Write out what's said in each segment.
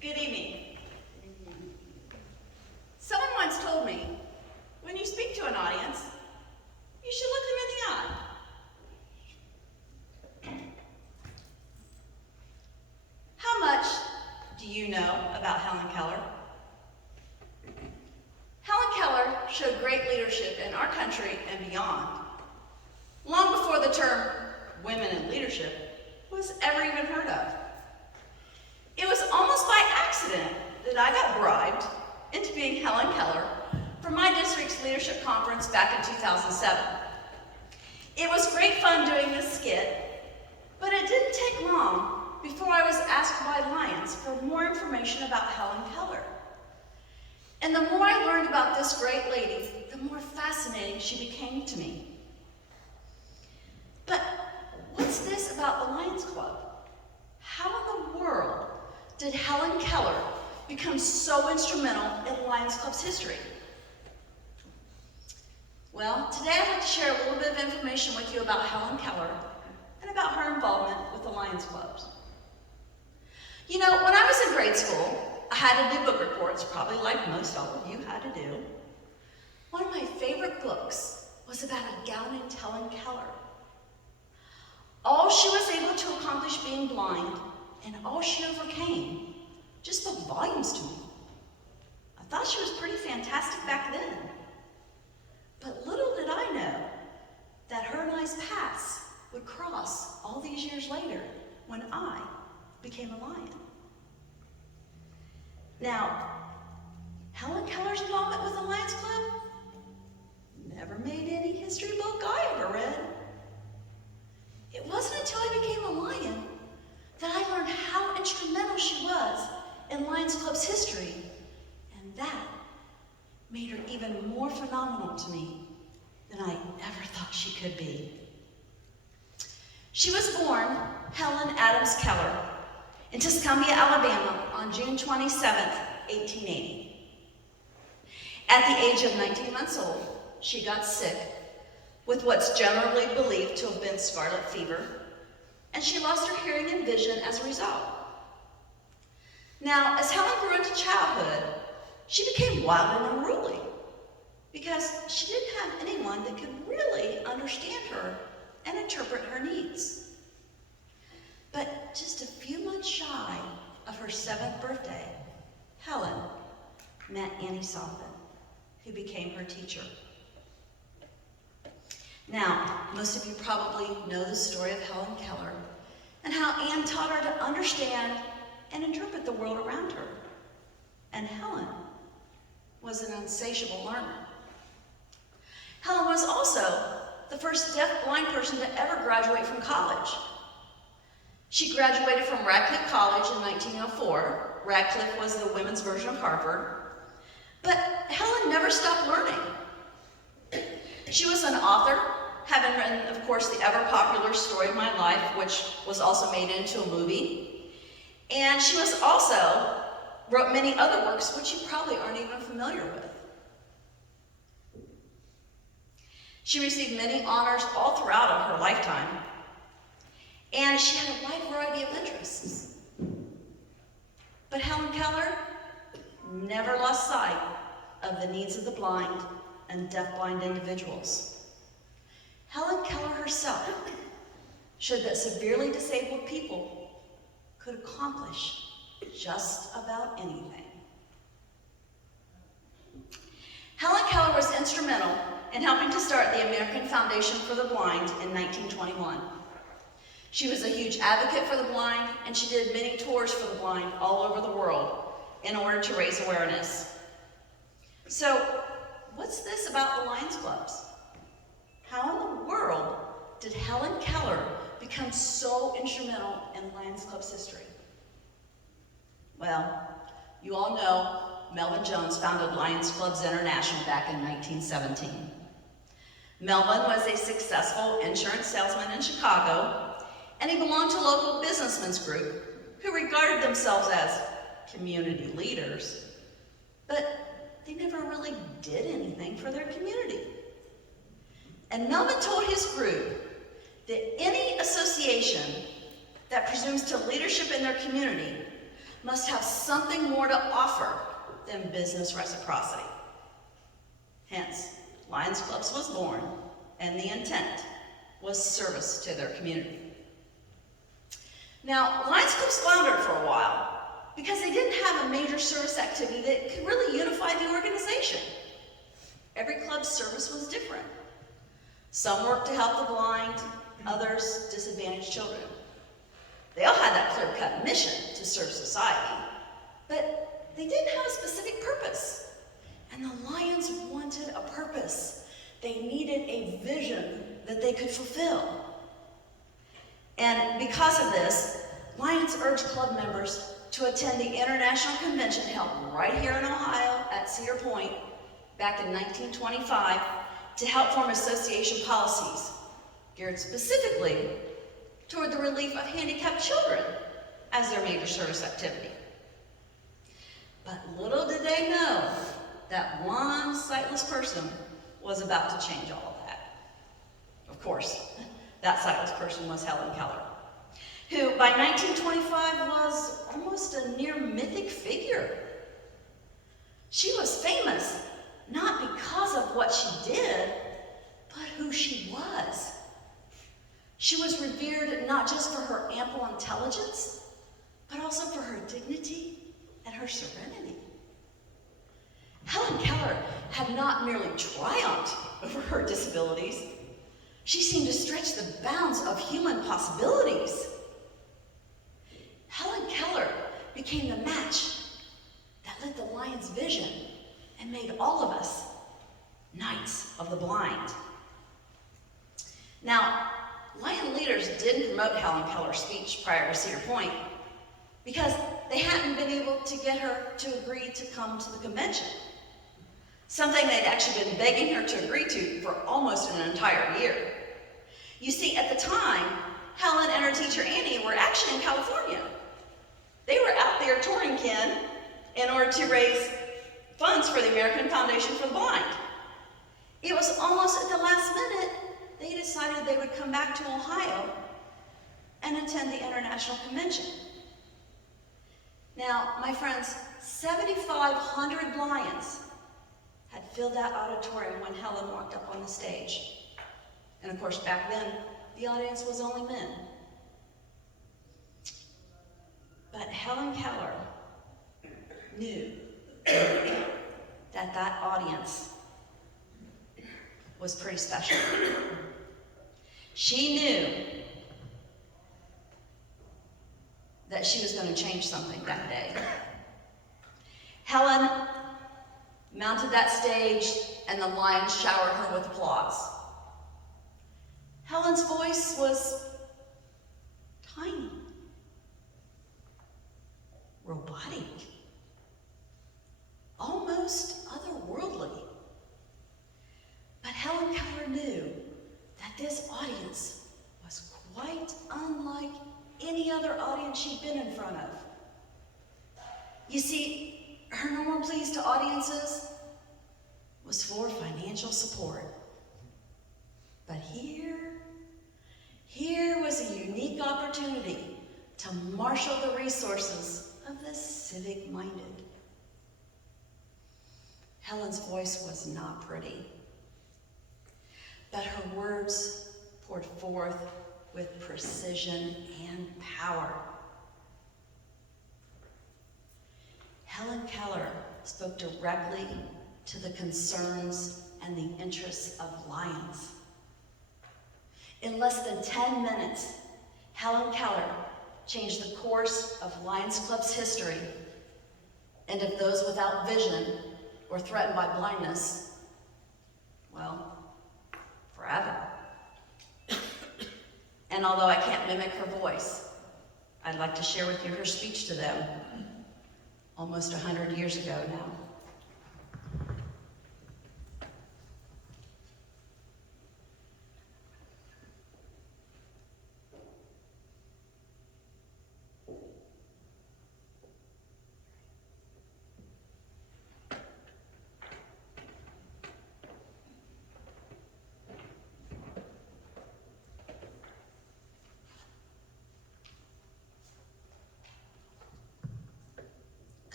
Good evening. Someone once told me, when you speak to an audience, you should look them in the eye. How much do you know about Helen Keller? Helen Keller showed great leadership in our country and beyond, long before the term women in leadership was ever even heard of. It was almost by accident that I got bribed into being Helen Keller for my district's leadership conference back in 2007. It was great fun doing this skit, but it didn't take long before I was asked by Lions for more information about Helen Keller. And the more I learned about this great lady, the more fascinating she became to me. But what's this about the Lions Club? How in the world did Helen Keller become so instrumental in Lions Club's history? Well, today I'd like to share a little bit of information with you about Helen Keller and about her involvement with the Lions Clubs. You know, when I was in grade school, I had to do book reports, probably like most all of you had to do. One of my favorite books was about a gal named Helen Keller. All she was able to accomplish being blind, and all she overcame, just spoke volumes to me. I thought she was pretty fantastic back then. But little did I know that her and I's paths would cross all these years later when I became a lion. Now, Helen Keller's involvement with the Lions Club never made any history book I ever read. It wasn't until I became a lion that I learned how instrumental she was in Lions Club's history, and that made her even more phenomenal to me than I ever thought she could be. She was born Helen Adams Keller in Tuscumbia, Alabama on June 27, 1880. At the age of 19 months old, she got sick with what's generally believed to have been scarlet fever, and she lost her hearing and vision as a result. Now, as Helen grew into childhood, she became wild and unruly because she didn't have anyone that could really understand her and interpret her needs. But just a few months shy of her 7th birthday, Helen met Annie Sullivan, who became her teacher. Now, most of you probably know the story of Helen Keller and how Anne taught her to understand and interpret the world around her. And Helen was an insatiable learner. Helen was also the first deaf-blind person to ever graduate from college. She graduated from Radcliffe College in 1904. Radcliffe was the women's version of Harvard. But Helen never stopped learning. She was an author, having written, of course, the ever-popular Story of My Life, which was also made into a movie. And she was also wrote many other works, which you probably aren't even familiar with. She received many honors all throughout of her lifetime, and she had a wide variety of interests. But Helen Keller never lost sight of the needs of the blind and deaf-blind individuals. Helen Keller herself showed that severely disabled people could accomplish just about anything. Helen Keller was instrumental in helping to start the American Foundation for the Blind in 1921. She was a huge advocate for the blind, and she did many tours for the blind all over the world in order to raise awareness. So, what's this about the Lions Clubs? How in the world did Helen Keller become so instrumental in Lions Club's history? Well, you all know Melvin Jones founded Lions Clubs International back in 1917. Melvin was a successful insurance salesman in Chicago, and he belonged to a local businessmen's group who regarded themselves as community leaders, but they never really did anything for their community. And Melvin told his group that any association that presumes to leadership in their community must have something more to offer than business reciprocity. Hence, Lions Clubs was born, and the intent was service to their community. Now, Lions Clubs floundered for a while because they didn't have a major service activity that could really unify the organization. Every club's service was different. Some worked to help the blind, others disadvantaged children. They all had that clear-cut mission to serve society, but they didn't have a specific purpose. And the Lions wanted a purpose. They needed a vision that they could fulfill. And because of this, Lions urged club members to attend the International Convention held right here in Ohio at Cedar Point back in 1925 to help form association policies geared specifically toward the relief of handicapped children as their major service activity. But little did they know that one sightless person was about to change all of that. Of course, that sightless person was Helen Keller, who by 1925 was almost a near mythic figure. She was famous not because of what she did, but who she was. She was revered not just for her ample intelligence, but also for her dignity and her serenity. Helen Keller had not merely triumphed over her disabilities, she seemed to stretch the bounds of human possibilities. Helen Keller became the match that lit the Lions' vision and made all of us Knights of the Blind. Now, Lion leaders didn't promote Helen Keller's speech prior to Cedar Point because they hadn't been able to get her to agree to come to the convention, something they'd actually been begging her to agree to for almost an entire year. You see, at the time, Helen and her teacher Annie were actually in California. They were out there touring Ken in order to raise funds for the American Foundation for the Blind. It was almost at the last minute they decided they would come back to Ohio and attend the International Convention. Now, my friends, 7,500 Lions had filled that auditorium when Helen walked up on the stage. And of course, back then, the audience was only men. But Helen Keller knew that that audience was pretty special. She knew that she was going to change something that day. Helen mounted that stage, and the Lions showered her with applause. Helen's voice was tiny, robotic, almost otherworldly. But Helen Keller knew that this audience was quite unlike any other audience she'd been in front of. You see, her normal pleas to audiences was for financial support. But here was a unique opportunity to marshal the resources of the civic-minded. Helen's voice was not pretty, but her words poured forth with precision and power. Helen Keller spoke directly to the concerns and the interests of Lions. In less than 10 minutes, Helen Keller changed the course of Lions Club's history and of those without vision or threatened by blindness, well, forever. And although I can't mimic her voice, I'd like to share with you her speech to them almost 100 years ago now.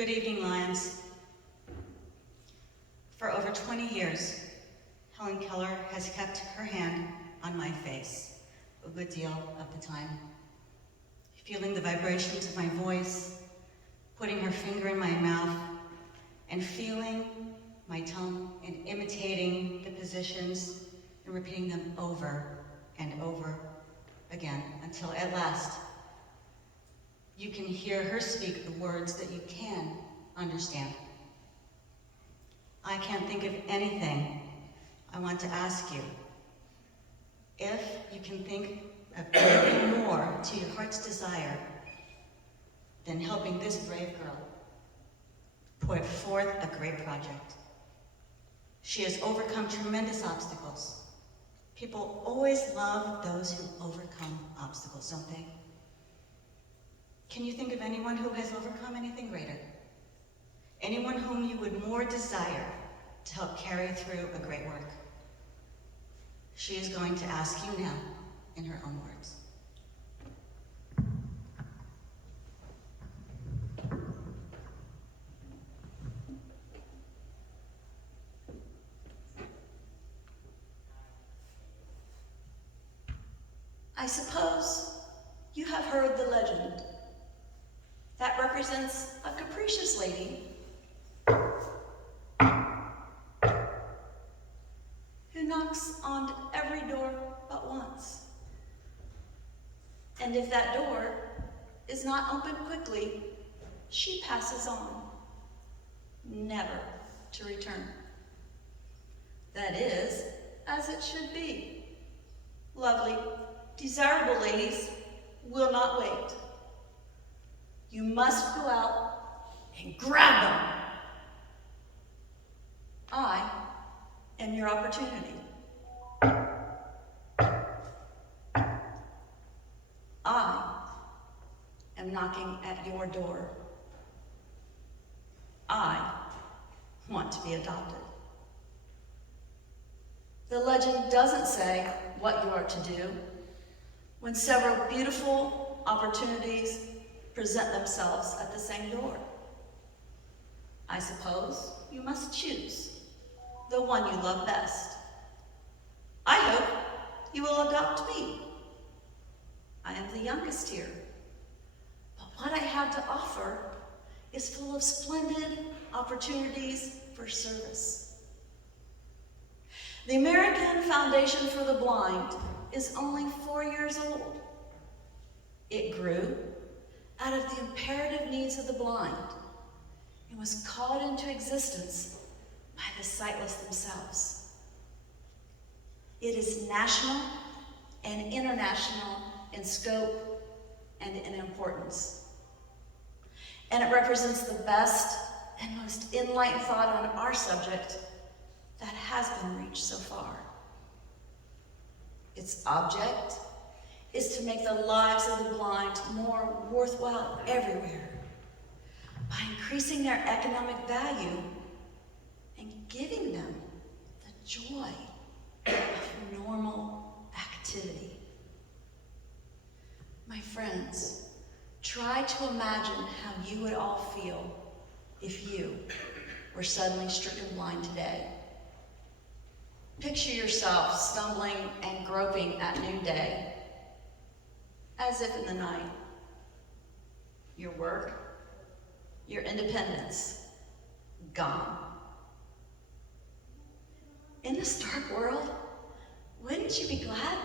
Good evening, Lions. For over 20 years, Helen Keller has kept her hand on my face a good deal of the time, feeling the vibrations of my voice, putting her finger in my mouth, and feeling my tongue and imitating the positions and repeating them over and over again until at last you can hear her speak the words that you can understand. I can't think of anything I want to ask you. If you can think of anything more to your heart's desire than helping this brave girl put forth a great project. She has overcome tremendous obstacles. People always love those who overcome obstacles, don't they? Can you think of anyone who has overcome anything greater? Anyone whom you would more desire to help carry through a great work? She is going to ask you now in her own words. I suppose you have heard the legend that represents a capricious lady who knocks on every door but once. And if that door is not opened quickly, she passes on, never to return. That is as it should be. Lovely, desirable ladies will not wait. You must go out and grab them. I am your opportunity. I am knocking at your door. I want to be adopted. The legend doesn't say what you are to do when several beautiful opportunities present themselves at the same door. I suppose you must choose the one you love best. I hope you will adopt me. I am the youngest here, but what I have to offer is full of splendid opportunities for service. The American Foundation for the Blind is only 4 years old. It grew out of the imperative needs of the blind and was called into existence by the sightless themselves. It is national and international in scope and in importance. And it represents the best and most enlightened thought on our subject that has been reached so far. Its object is to make the lives of the blind more worthwhile everywhere by increasing their economic value and giving them the joy of normal activity. My friends, try to imagine how you would all feel if you were suddenly stricken blind today. Picture yourself stumbling and groping at noonday, as if in the night. Your work, your independence, gone. In this dark world, wouldn't you be glad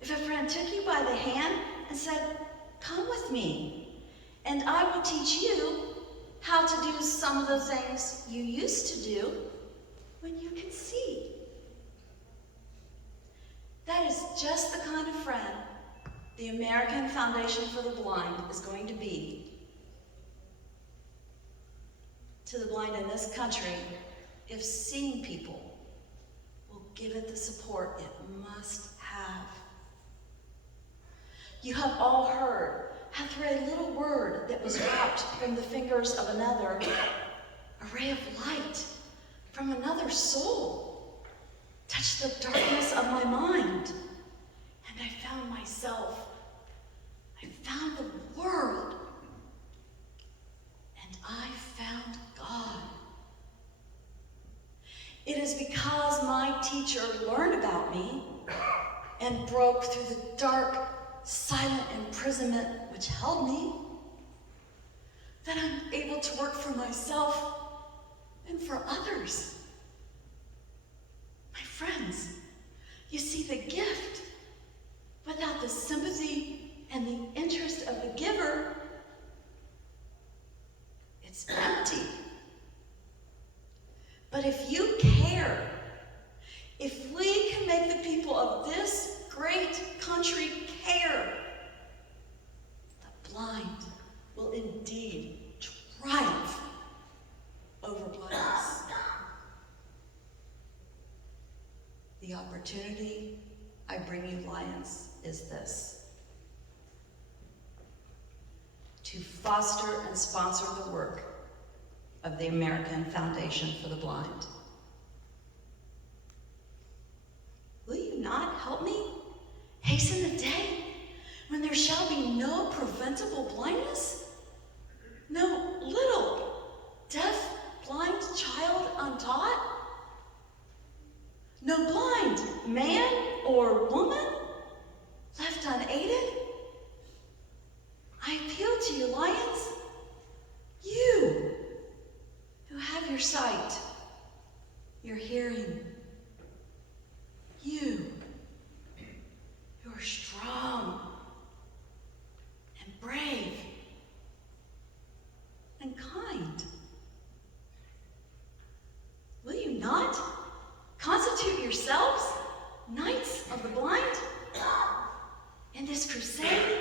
if a friend took you by the hand and said, "Come with me, and I will teach you how to do some of the things you used to do when you could see"? That is just the kind of friend the American Foundation for the Blind is going to be to the blind in this country if seeing people will give it the support it must have. You have all heard how through a little word that was dropped from the fingers of another, a ray of light from another soul touched the darkness of my mind, and I found myself, I found the world, and I teacher learned about me and broke through the dark, silent imprisonment which held me, then I'm able to work for myself and for others. My friends, you see, the gift without the sympathy and the interest of the giver, it's empty. But if you care, if we can make the people of this great country care, the blind will indeed triumph over blindness. The opportunity I bring you, Lions, is this: to foster and sponsor the work of the American Foundation for the Blind. Will you not help me hasten the day when there shall be no preventable blindness? No little, deaf, blind child untaught? No blind man or woman left unaided? I appeal to you, Lions, you who have your sight, your hearing, you who are strong and brave and kind. Will you not constitute yourselves knights of the blind in this crusade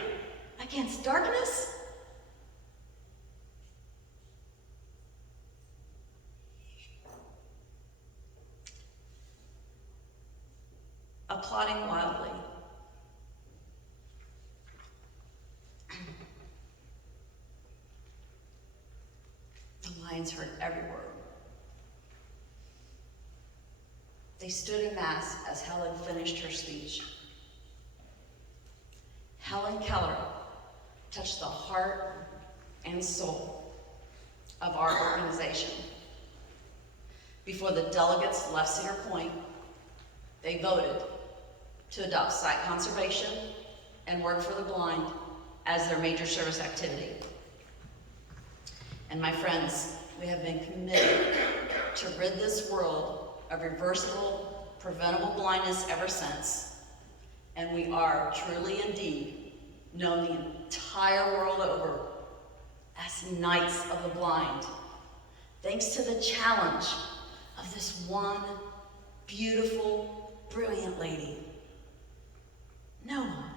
against darkness? Applauding wildly. The Lions heard every word. They stood in mass as Helen finished her speech. Helen Keller touched the heart and soul of our organization. Before the delegates left Cedar Point, they voted to adopt site conservation and work for the blind as their major service activity. And my friends, we have been committed to rid this world of reversible, preventable blindness ever since. And we are truly indeed known the entire world over as Knights of the Blind, thanks to the challenge of this one beautiful, brilliant lady. No one,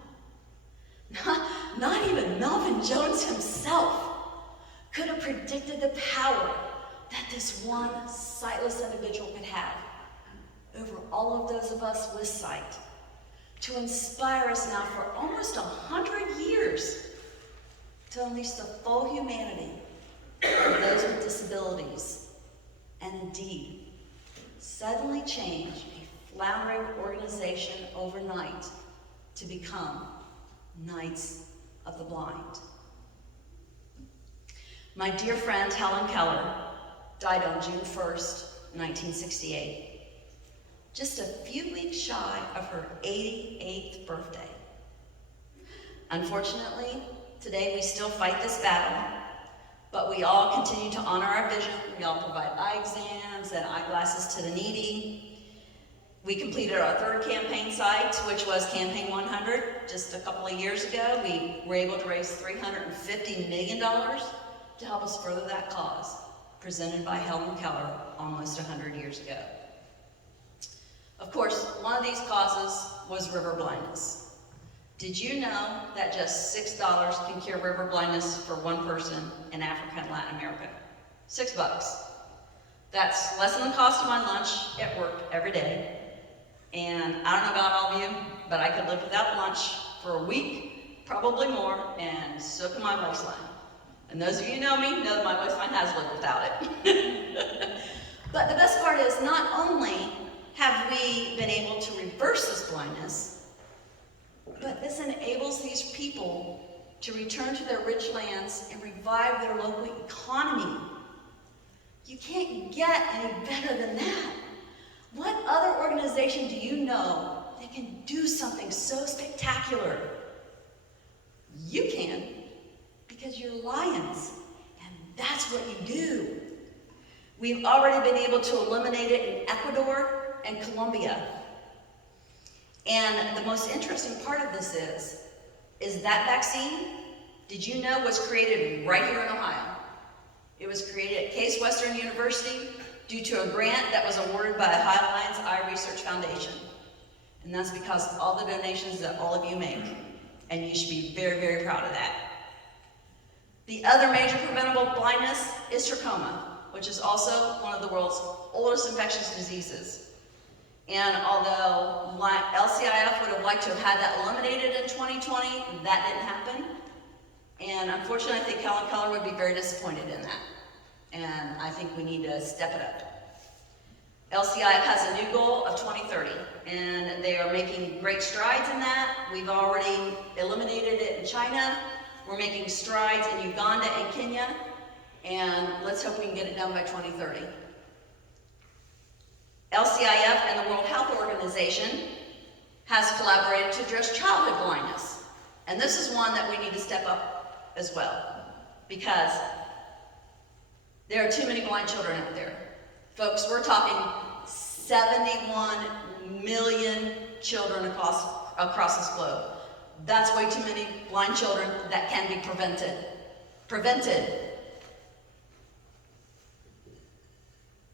not even Melvin Jones himself, could have predicted the power that this one sightless individual could have over all of those of us with sight, to inspire us now for almost 100 years to unleash the full humanity of those with disabilities, and indeed, suddenly change a floundering organization overnight to become Knights of the Blind. My dear friend Helen Keller died on June 1st, 1968, just a few weeks shy of her 88th birthday. Unfortunately, today we still fight this battle, but we all continue to honor our vision. We all provide eye exams and eyeglasses to the needy. We completed our third campaign site, which was Campaign 100, just a couple of years ago. We were able to raise $350 million to help us further that cause, presented by Helen Keller almost 100 years ago. Of course, one of these causes was river blindness. Did you know that just $6 can cure river blindness for one person in Africa and Latin America? $6. That's less than the cost of my lunch at work every day. And I don't know about all of you, but I could live without lunch for a week, probably more, and so can my waistline. And those of you who know me know that my waistline has lived without it. But the best part is, not only have we been able to reverse this blindness, but this enables these people to return to their rich lands and revive their local economy. You can't get any better than that. What other organization do you know that can do something so spectacular? You can, because you're lions, and that's what you do. We've already been able to eliminate it in Ecuador and Colombia. And the most interesting part of this is that vaccine, did you know, was created right here in Ohio. It was created at Case Western University due to a grant that was awarded by the Ohio Lions Eye Research Foundation. And that's because of all the donations that all of you make. And you should be very, very proud of that. The other major preventable blindness is trachoma, which is also one of the world's oldest infectious diseases. And although LCIF would have liked to have had that eliminated in 2020, that didn't happen. And unfortunately, I think Helen Keller would be very disappointed in that. And I think we need to step it up. LCIF has a new goal of 2030, and they are making great strides in that. We've already eliminated it in China. We're making strides in Uganda and Kenya, and let's hope we can get it done by 2030. LCIF and the World Health Organization has collaborated to address childhood blindness. And this is one that we need to step up as well, because there are too many blind children out there. Folks, we're talking 71 million children across this globe. That's way too many blind children that can be prevented.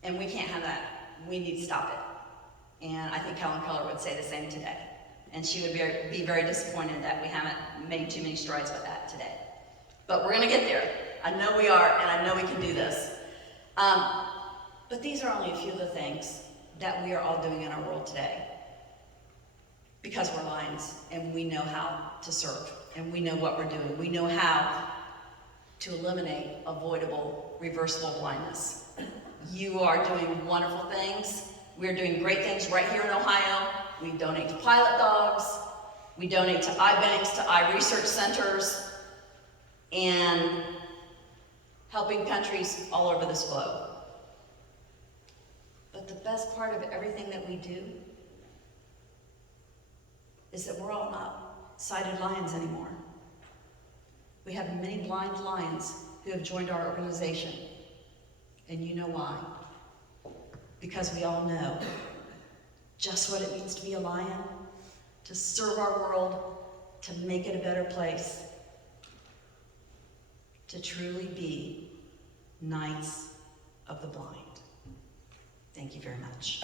And we can't have that. We need to stop it. And I think Helen Keller would say the same today. And she would be very disappointed that we haven't made too many strides with that today. But we're gonna get there. I know we are, and I know we can do this. But these are only a few of the things that we are all doing in our world today. Because we're lions, and we know how to serve, and we know what we're doing. We know how to eliminate avoidable, reversible blindness. You are doing wonderful things. We're doing great things right here in Ohio. We donate to pilot dogs. We donate to eye banks, to eye research centers, and helping countries all over this globe. But the best part of everything that we do is that we're all not sighted lions anymore. We have many blind lions who have joined our organization. And you know why? Because we all know just what it means to be a lion, to serve our world, to make it a better place, to truly be knights of the blind. Thank you very much.